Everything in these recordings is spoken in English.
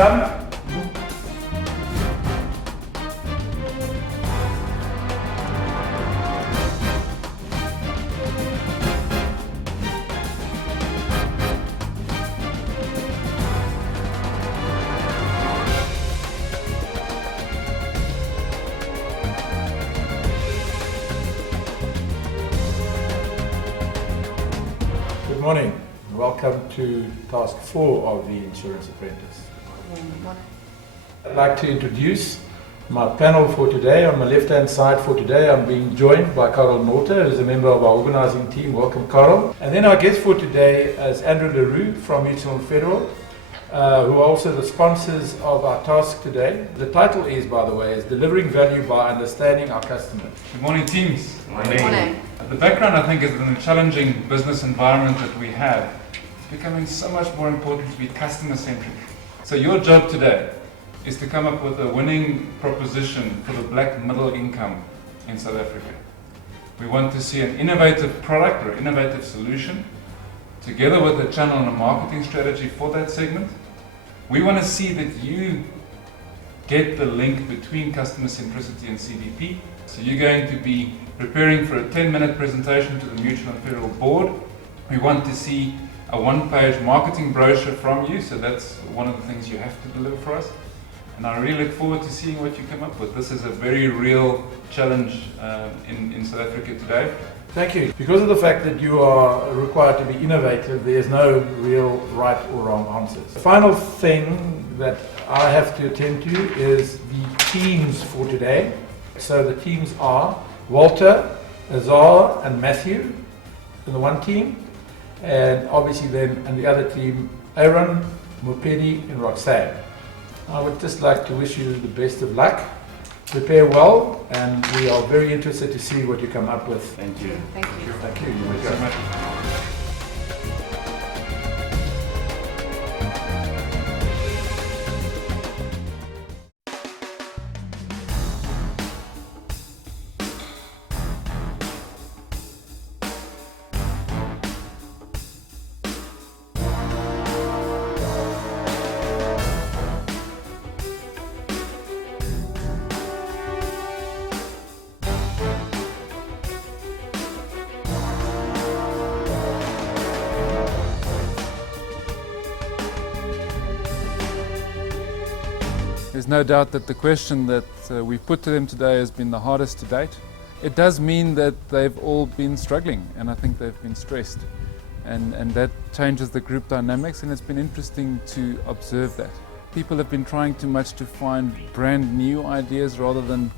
come. Good morning. Welcome to task 4 of the Insurance Apprentice. I'd like to introduce my panel for today. On my left-hand side for today, I'm being joined by Karel Norte, who's a member of our organizing team. Welcome, Karel. And then our guest for today is Andrew Leroux from Mutual and Federal, who are also the sponsors of our task today. The title is, by the way, is Delivering Value by Understanding Our Customers. Good morning, teams. Good morning. The background, I think, is in the challenging business environment that we have. It's becoming so much more important to be customer-centric. So your job today is to come up with a winning proposition for the black middle income in South Africa. We want to see an innovative product or innovative solution together with a channel and a marketing strategy for that segment. We want to see that you get the link between customer centricity and CVP. So you're going to be preparing for a 10-minute presentation to the Mutual and Federal Board. We want to see a one-page marketing brochure from you, so that's one of the things you have to deliver for us. And I really look forward to seeing what you come up with. This is a very real challenge in South Africa today. Thank you. Because of the fact that you are required to be innovative, there's no real right or wrong answers. The final thing that I have to attend to is the teams for today. So the teams are Walter, Azar and Matthew in the one team, and obviously then in the other team, Aaron, Mupedi and Roxanne. I would just like to wish you the best of luck. Prepare well, and we are very interested to see what you come up with. Thank you. Thank you. Thank you. Thank you so much. There's no doubt that the question that we've put to them today has been the hardest to date. It does mean that they've all been struggling, and I think they've been stressed. And that changes the group dynamics, and it's been interesting to observe that. People have been trying too much to find brand new ideas rather than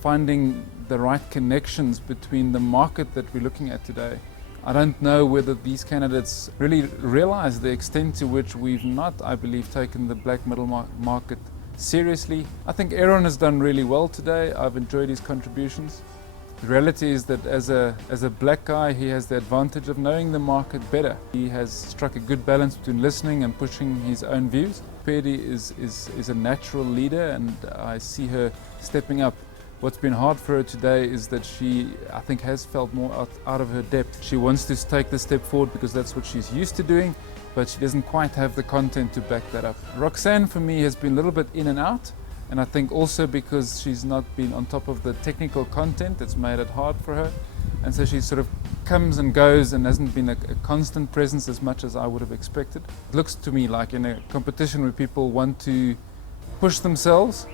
finding the right connections between the market that we're looking at today. I don't know whether these candidates really realize the extent to which we've not, I believe, taken the black middle market seriously. I think Aaron has done really well today. I've enjoyed his contributions. The reality is that as a black guy, he has the advantage of knowing the market better. He has struck a good balance between listening and pushing his own views. Pedi is a natural leader, and I see her stepping up. What's been hard for her today is that she, I think, has felt more out of her depth. She wants to take the step forward because that's what she's used to doing, but she doesn't quite have the content to back that up. Roxanne, for me, has been a little bit in and out, and I think also because she's not been on top of the technical content, that's made it hard for her. And so she sort of comes and goes and hasn't been a constant presence as much as I would have expected. It looks to me like in a competition where people want to push themselves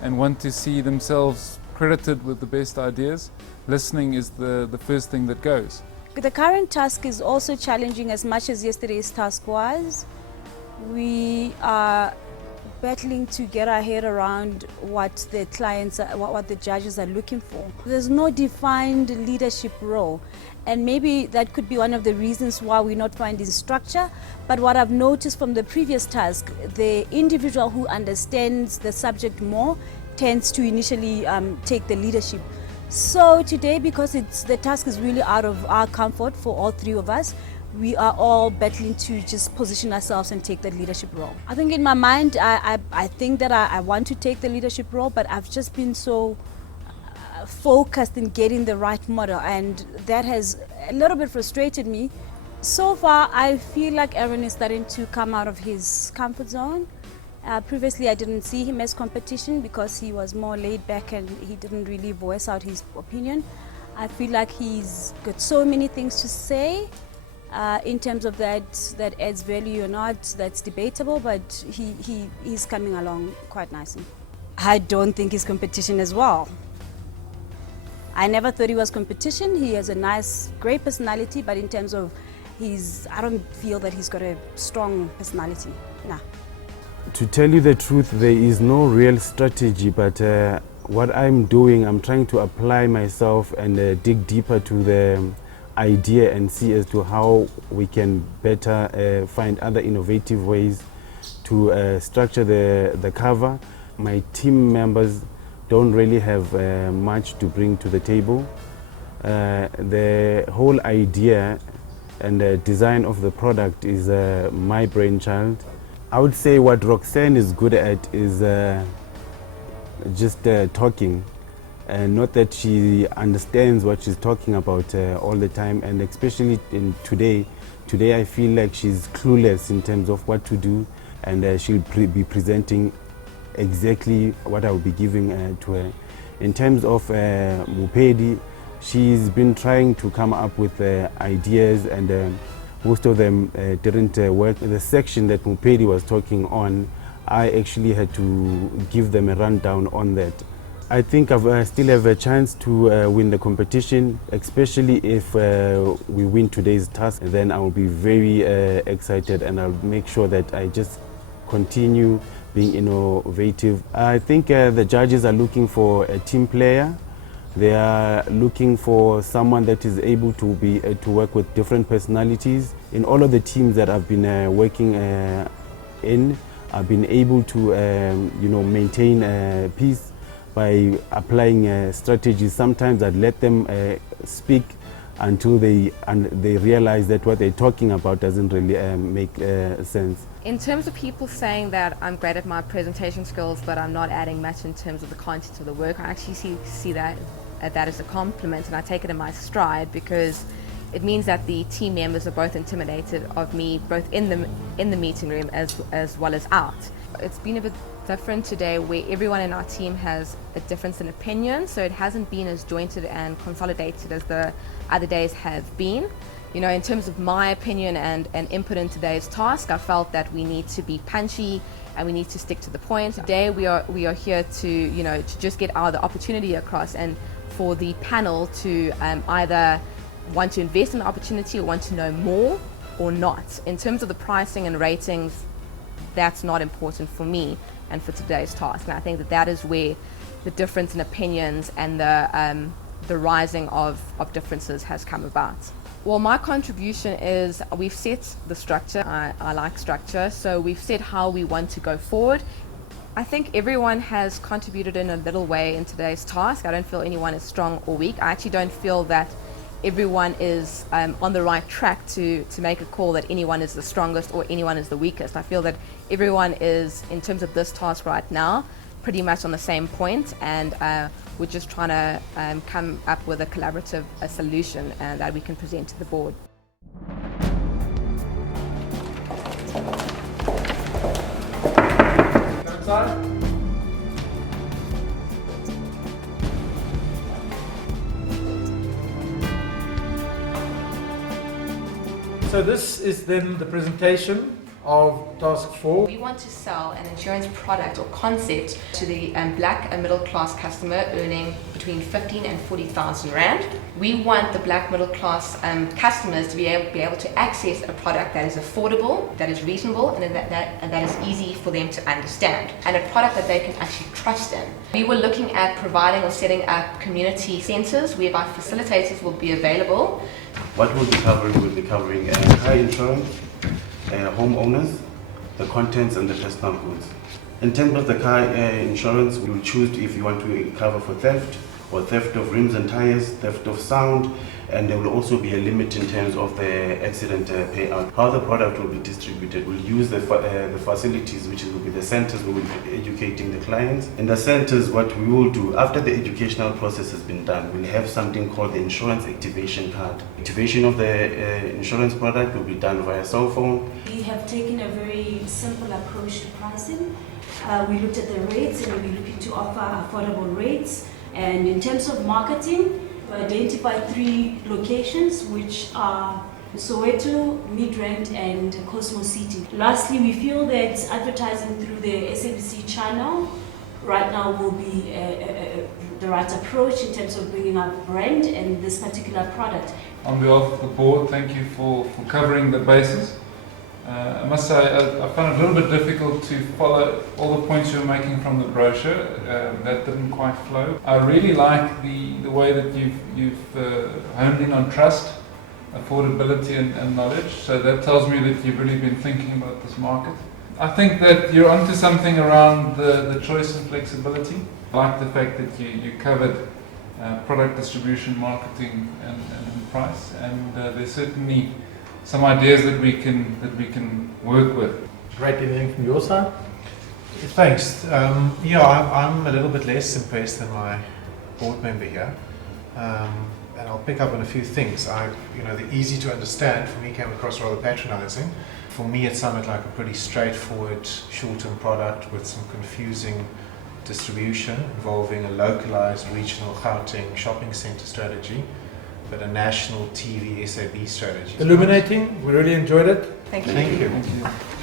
and want to see themselves credited with the best ideas, listening is the first thing that goes. The current task is also challenging as much as yesterday's task was. We are battling to get our head around what the clients, what the judges are looking for. There's no defined leadership role, and maybe that could be one of the reasons why we're not finding structure. But what I've noticed from the previous task, the individual who understands the subject more tends to initially take the leadership. So today, because the task is really out of our comfort for all three of us, we are all battling to just position ourselves and take that leadership role. I think in my mind, I think that I want to take the leadership role, but I've just been so focused in getting the right model, and that has a little bit frustrated me. So far, I feel like Aaron is starting to come out of his comfort zone, Previously, I didn't see him as competition because he was more laid back and he didn't really voice out his opinion. I feel like he's got so many things to say in terms of that adds value or not, that's debatable, but he's coming along quite nicely. I don't think he's competition as well. I never thought he was competition. He has a nice, great personality, but in terms of I don't feel that he's got a strong personality. Nah. To tell you the truth, there is no real strategy, but what I'm doing, I'm trying to apply myself and dig deeper to the idea and see as to how we can better find other innovative ways to structure the cover. My team members don't really have much to bring to the table. The whole idea and the design of the product is my brainchild. I would say what Roxanne is good at is just talking, and not that she understands what she's talking about all the time, and especially today I feel like she's clueless in terms of what to do, and she'll be presenting exactly what I will be giving to her. In terms of Mupedi, she's been trying to come up with ideas, and most of them didn't work. The section that Mupedi was talking on, I actually had to give them a rundown on that. I think I still have a chance to win the competition, especially if we win today's task. Then I will be very excited, and I'll make sure that I just continue being innovative. I think the judges are looking for a team player. They are looking for someone that is able to work with different personalities. In all of the teams that I've been working in, I've been able to maintain peace by applying strategies. Sometimes I'd let them speak until they realize that what they're talking about doesn't really make sense. In terms of people saying that I'm great at my presentation skills, but I'm not adding much in terms of the content of the work, I actually see that as a compliment, and I take it in my stride, because it means that the team members are both intimidated of me, both in the meeting room as well as out. It's been a bit different today, where everyone in our team has a difference in opinion, so it hasn't been as jointed and consolidated as the other days have been. You know, in terms of my opinion and input in today's task, I felt that we need to be punchy and we need to stick to the point. Today we are here to just get the opportunity across, and for the panel to either want to invest in the opportunity or want to know more or not. In terms of the pricing and ratings, that's not important for me and for today's task. And I think that is where the difference in opinions and the rising of differences has come about. Well, my contribution is we've set the structure. I like structure, so we've set how we want to go forward. I think everyone has contributed in a little way in today's task. I don't feel anyone is strong or weak. I actually don't feel that everyone is on the right track to make a call that anyone is the strongest or anyone is the weakest. I feel that everyone is, in terms of this task right now, pretty much on the same point, and we're just trying to come up with a collaborative solution that we can present to the board. So this is then the presentation of Task 4. We want to sell an insurance product or concept to the black and middle class customer earning between 15 and 40,000 Rand. We want the black middle class customers to be able to access a product that is affordable, that is reasonable, and that is easy for them to understand, and a product that they can actually trust in. We were looking at providing or setting up community centres whereby facilitators will be available. What we'll be covering car insurance, homeowners, the contents and the personal goods. In terms of the car insurance, we'll choose if you want to cover for theft for theft of rims and tires, theft of sound, and there will also be a limit in terms of the accident payout. How the product will be distributed, we'll use the facilities, which will be the centers, we will be educating the clients. In the centers, what we will do, after the educational process has been done, we'll have something called the insurance activation card. Activation of the insurance product will be done via cell phone. We have taken a very simple approach to pricing. We looked at the rates and we're looking to offer affordable rates. And in terms of marketing, we identified 3 locations, which are Soweto, Midrand, and Cosmo City. Lastly, we feel that advertising through the SABC channel right now will be the right approach in terms of bringing up brand and this particular product. On behalf of the board, thank you for covering the bases. I must say I found it a little bit difficult to follow all the points you were making from the brochure. That didn't quite flow. I really like the way that you've honed in on trust, affordability and knowledge. So that tells me that you've really been thinking about this market. I think that you're onto something around the choice and flexibility. I like the fact that you covered product distribution, marketing and price, and there's certainly some ideas that we can work with. Great, anything from your side? Thanks. I'm a little bit less impressed than my board member here, and I'll pick up on a few things. The easy to understand for me came across rather patronizing. For me, it sounded like a pretty straightforward short-term product with some confusing distribution involving a localized regional Gauteng shopping center strategy, but a national TV SAB strategy. Illuminating, we really enjoyed it. Thank you. Thank you. Thank you.